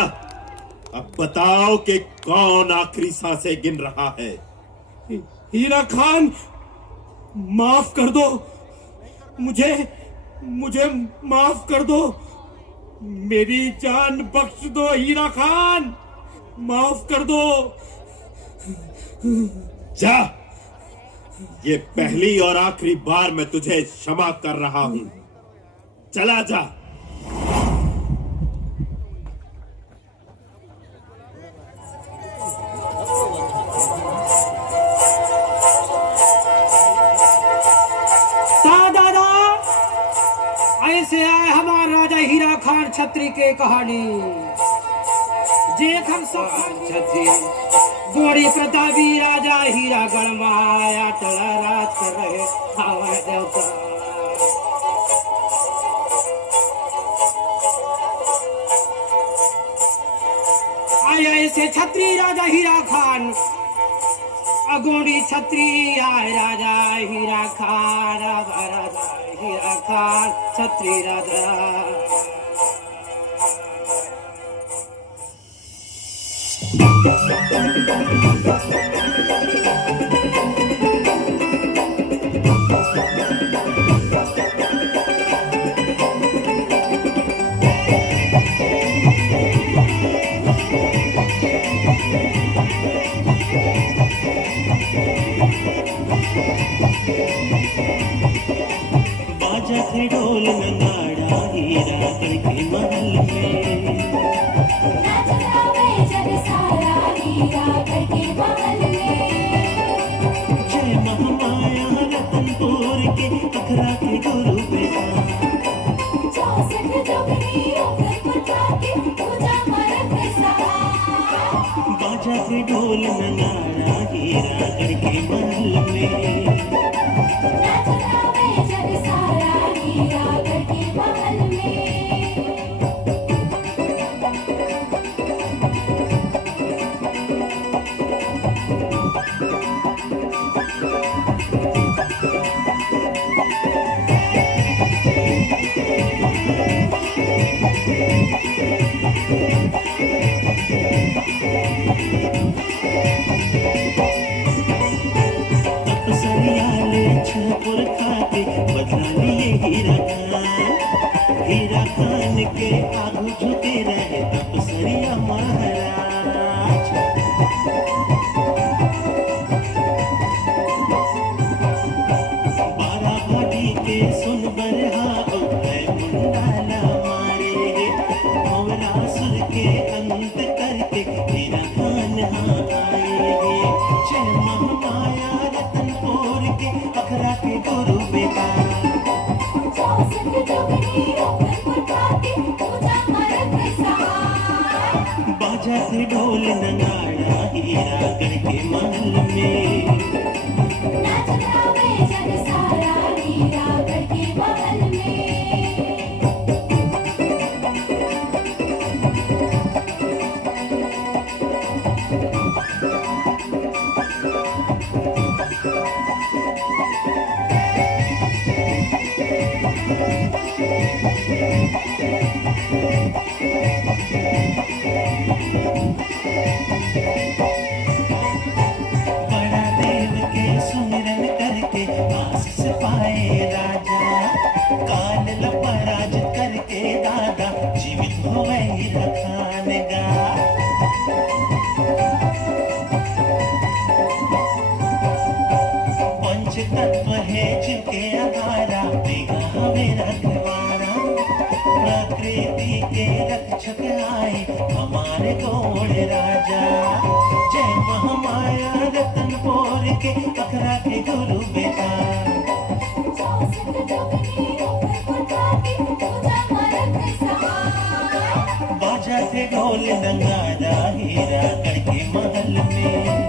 अब बताओ कि कौन आखिरी सांसें गिन रहा है? हीरा खान, माफ कर दो मुझे माफ कर दो। मेरी जान बख्श दो हीरा खान, माफ कर दो। जा, ये पहली और आखिरी बार मैं तुझे क्षमा कर रहा हूं। चला जा। ऐसे आए हमारा राजा हीरा खान छत्री के कहानी। देख हम सब छत्री गोड़ी प्रतापी राजा हीरा गढ़माया रात कर रहे हवा देवता। से छत्री राजा हीरा खान अगोड़ी छत्री आए राजा हीरा खान राजा हीरा खान छत्री राजा बाजा थे ढोल नगाड़ा हीरा करके महल में जय महामाया रतनपुर के अखरा के गुरु बेटा बाजा थे ढोल नगाड़ा हीरा करके महल में छपुर खाके बदला लिए हीरा खान के आगू झुके रहे तपसरिया महाराज बारा भाटी के सुन बरहा मुंडाला मारे भंवरासुर के अंत करके हीरा खान आए जय महामाया रतनपुर के अखरा के गुरु बेटा बाजा थे ढोल नगाड़ा हीरा करके महल में बड़ा देव के सुमिरन करके आशीष पाए राजा काल लपराज करके दादा जीवित हो हीरा खान गा पंच तत्व है जिनके आधारा देगा हमें रखवारा प्रकृति के रक्षक आए हमारे गोड़ राजा जय महामाया रतनपुर के अखरा के गुरु बेटा बाजा थे ढोल नगाड़ा हीरा करके महल में